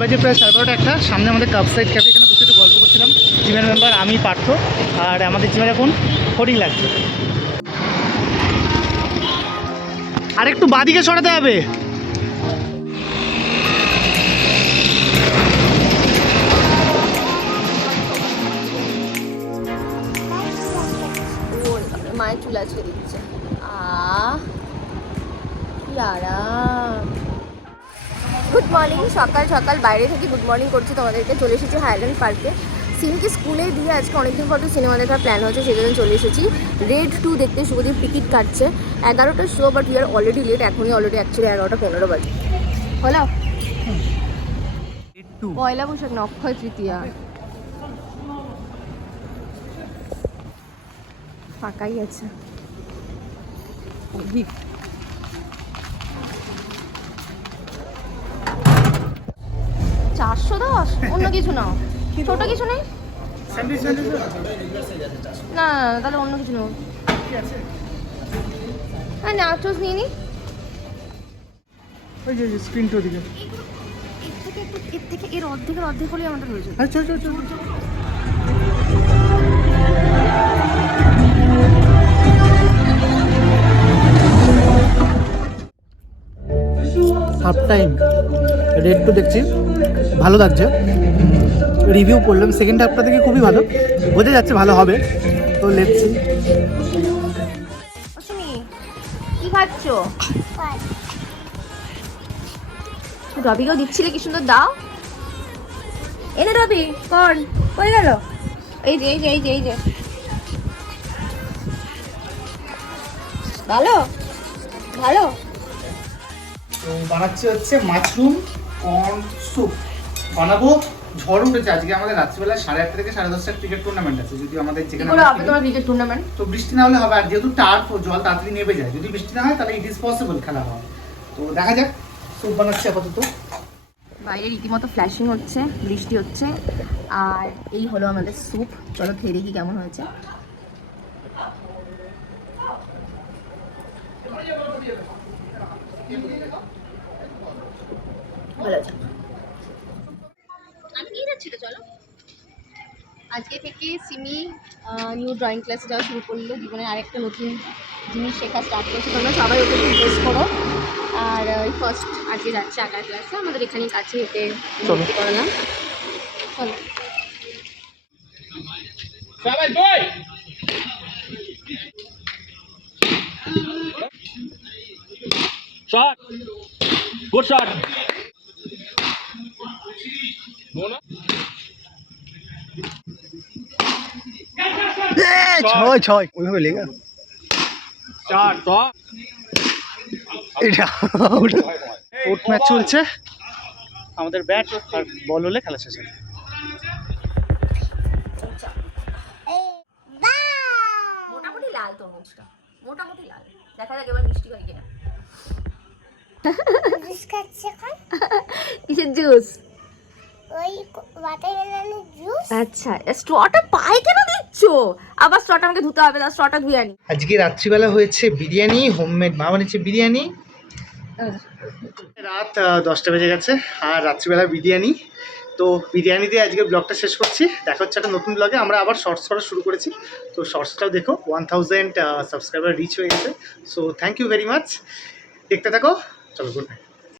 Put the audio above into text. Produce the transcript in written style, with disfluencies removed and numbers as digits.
বাজে প্রায় 12:30 একটা। সামনে আমাদের কাপ সাইড ক্যাফে, এখানে বসে একটু গল্প করছিলাম। জিমের মেম্বার আমি, পার্থ, আর আমাদের জিমের এখন হোর্ডিং লাগছে। আর একটু বাঁদিকে সরাতে হবে। মায়ের চুল আছড়ে দিচ্ছে। কি আরাম। গুড মর্নিং, সকাল সকাল বাইরে থেকে গুড মর্নিং করছি তোমাদেরকে। চলে এসেছি হাইল্যান্ড পার্কে। সিনকে স্কুলে দিয়ে আজকে অনেকদিন পর তো সিনেমা দেখার প্ল্যান হচ্ছে, সেই জন্য চলে এসেছি রেড 2 দেখতে। শুভদীপ টিকিট কাটছে 11টার show, but we are already late. এখনই অলরেডি অ্যাকচুয়ালি 11:15 বাজে। হলো পয়লা বৈশাখ না, অক্ষয় তৃতীয়া। ফাঁকাই আছে। 410, অন্য কিছু নাও, ছোট কিছু নেই? না তাহলে অন্য কিছু নেব। হ্যাঁ নাচোস নিয়ে নি। ওই যে স্ক্রিনটা ওদিকে। এর থেকে এর অর্ধেক হলেই আমাদের হয়ে যাবে। চল চল চল। হাফ টাইম রেড 2 দেখছি, ভালো লাগছে। রিভিউ করলাম, সেকেন্ড হাফটা থেকে খুবই ভালো, বোঝা যাচ্ছে ভালো হবে। তো লেটস সি। অশ্মি কি খাচ্ছ? রবিকেও দিচ্ছিলে, কি সুন্দর দাও। এনে রবি কর, কই গেল? এই যে এই যে এই যে এই যে ভালো ভালো। তো বানাচ্ছি হচ্ছে মাশরুম কর্ন স্যুপ বানাবো। ঝড় উঠেছে আজকে আমাদের রাত্রিবেলা 8:30 থেকে 10:30 ক্রিকেট টুর্নামেন্ট আছে। যদি আমাদের যেখানে তোমার ক্রিকেট টুর্নামেন্ট, তো বৃষ্টি না হলে হবে। আর যেহেতু টার্ফ জল তাড়াতাড়ি নেমে যায়, যদি বৃষ্টি না হয় তাহলে ইট ইজ পসিবল খেলা হয়। তো দেখা যাক। স্যুপ বানাচ্ছি আপাতত। বাইরে রীতিমতো ফ্ল্যাশিং হচ্ছে, বৃষ্টি হচ্ছে। আর এই হলো আমাদের স্যুপ। চলো খেয়ে দেখি কেমন হয়েছে। ভালো আছে। আমি নিয়ে যাচ্ছি তো, চলো। আজকে থেকে সিমি নিউ ড্রয়িং ক্লাসে যাওয়া শুরু করলো। জীবনে আরেকটা নতুন জিনিস শেখা স্টার্ট করছে। তোমরা সবাই ওকে ইনভেস করো। আর ফার্স্ট আজকে যাচ্ছে আঁকার ক্লাসে, আমাদের এখানেই কাছে হেঁটে ভর্তি করালাম। চলো। Shot. Good shot. ছয় ছয় ওইভাবে লেগা। Shot. Stop. এটা আউট ম্যাচ চলছে। আমাদের ব্যাট আর বল হলে খেলা শেষ হবে। মোটামুটি লাল তরমুজটা, মোটামুটি লাল। দেখা যাক এবার মিষ্টি হয় কিনা। জুস খাচ্ছে এখন। কিসের জুস? ওই ওয়াটারমেলনের জুস। আচ্ছা, স্ট্রটা পায়ে কেন দিচ্ছ? আবার স্ট্রটা আমাকে ধুতে হবে, না স্ট্রটা ধুয়ে আনি। আজকে রাত্রিবেলা হয়েছে বিরিয়ানি, হোমমেড। মা বানিয়েছে বিরিয়ানি। রাত 10টা বেজে গেছে আর রাত্রিবেলা বিরিয়ানি। তো বিরিয়ানি দিয়ে আজকে ব্লগটা শেষ করছি। দেখা হচ্ছে একটা নতুন ব্লগে। আমরা আবার শর্টস করা শুরু করেছি, তো শর্টসটাও দেখো। 1000 সাবস্ক্রাইবার রিচ হয়ে গেছে। So thank you very much. দেখতে থাকো। চলো, গুড নাইট।